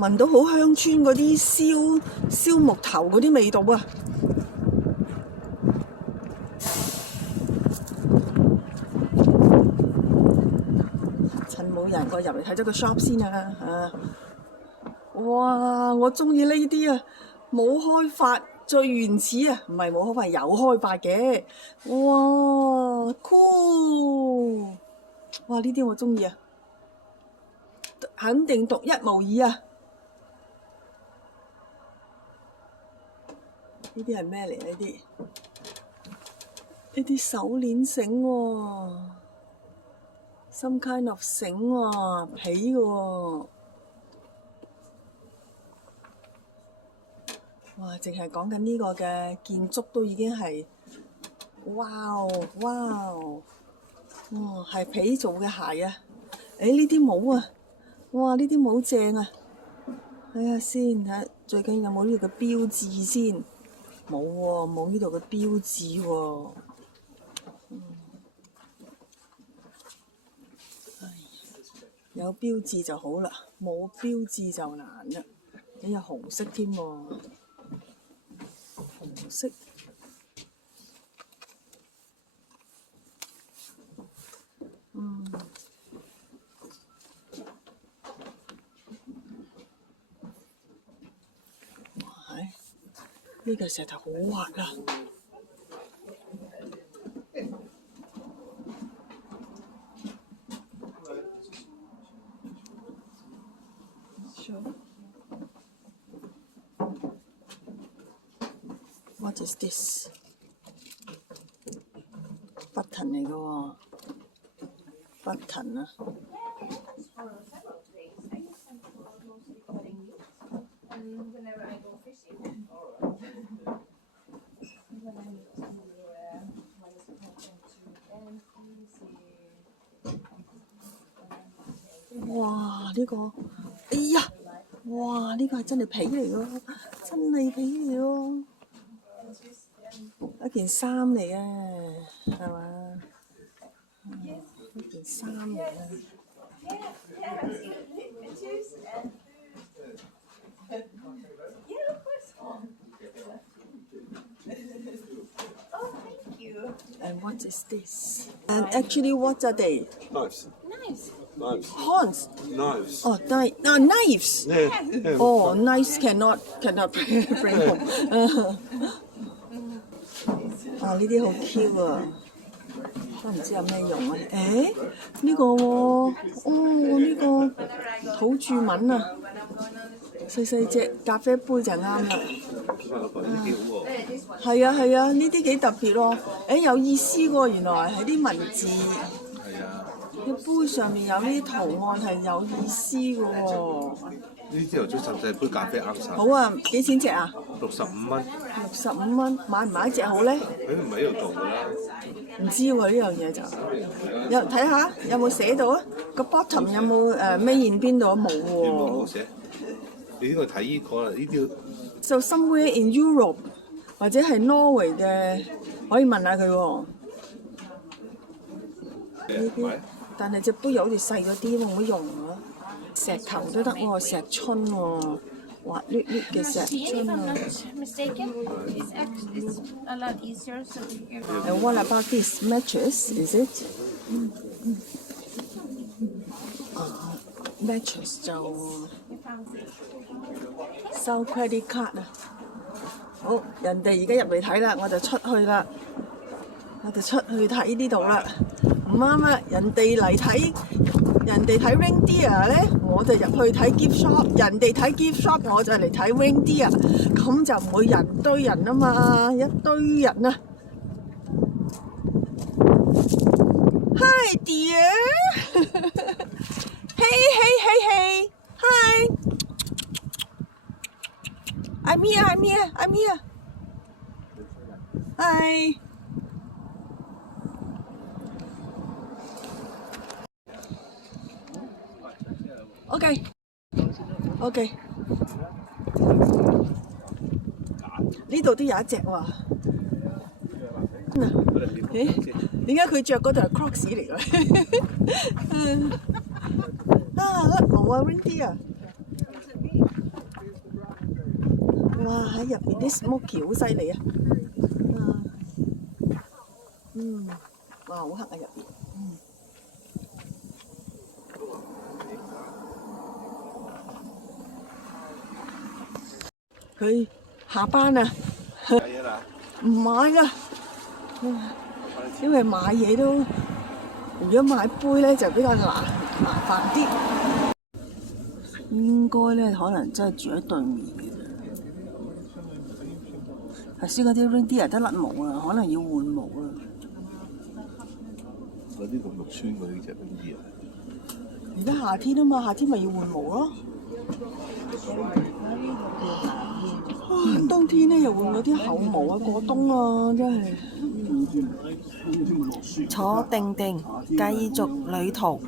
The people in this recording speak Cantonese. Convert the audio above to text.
聞到好鄉村嗰啲燒木頭嗰啲味道啊！趁冇人，我入嚟睇咗個 shop 先啊！哇！我中意呢啲啊，冇開發最原始啊，唔係冇開發，有開發嘅。哇，cool！哇，呢啲我中意啊，肯定獨一無二啊！呢啲係咩嚟？呢啲手鏈繩喎，some kind of 繩喎，皮嘅喎。哇！淨係講緊呢個嘅建築都已經係，哇哦，係皮做嘅鞋啊！呢啲帽啊，哇！呢啲帽正啊！睇下先，睇最近有冇呢度嘅標誌先。冇喎，冇呢度嘅標誌喎。有標誌就好啦，冇標誌就難啦。有紅色添喎，紅色。哇！呢個石頭好滑啊！What is this? button 嚟嘅喎，button 啊！哇！呢個，哎呀！哇！呢個係真係皮嚟喎，真係皮嚟喎，一件衫嚟啊，係嘛？一件衫嚟啊！And what is this? And actually, what are they? Knives. Horns. Knives. Oh, knives. Yeah. Oh, knives cannot bring home. 啊，呢啲好 Q 啊，都唔知有咩用啊？誒，呢個喎，呢個土著紋啊，細隻咖啡杯就啱啦。係啊，呢啲幾特別咯。有意思喎，原來係啲文字。係啊。個杯上面有啲圖案係有意思嘅喎。呢朝頭早十隻杯咖啡啱晒。好啊，幾錢隻啊65蚊。65蚊，買唔買一隻好咧？佢唔喺度做㗎啦。唔知喎呢樣嘢就，睇下有冇寫到啊？個 bottom 有冇made in 邊度啊？冇喎。冇寫。你呢個睇呢個啦，呢啲。So somewhere in Europe 或者係 Norway 嘅，可以問下佢喎。呢啲，但係隻杯又好似細咗啲，冇乜用啊！石頭都得喎，石春喎，滑捋捋嘅石春啊。And what about this mattress? Is it? Mattress 就收 credit card 啊！好，人哋而家入嚟睇啦，我就出去啦，我哋出去睇呢度啦。唔啱啊！人哋嚟睇，人哋睇 reindeer 咧，我就入去睇 gift shop；人哋睇 gift shop，我就嚟睇 reindeer。咁就唔會人堆人啊嘛，一堆人啊 ！Hi dear， hey， hi，I'm here， hi。OK， 呢度都有一隻喎。點解佢着嗰對係 Crocs 嚟嘅？啊，甩毛啊 ，Reindeer。哇！喺入邊啲 smoky 好犀利啊！哇！好黑啊入邊。佢下班啊！計啊唔買啦，因為買嘢都，如果買杯咧就比較麻煩啲。應該咧可能真係住喺對面嘅啫。頭先嗰啲 reindeer 得甩毛啊，可能要換毛啊。嗰啲綠村嗰啲隻乜嘢啊？而家夏天啊嘛，夏天咪要換毛咯。冬天咧又換嗰啲厚毛啊，過冬啊，真係。坐定定，繼續旅途。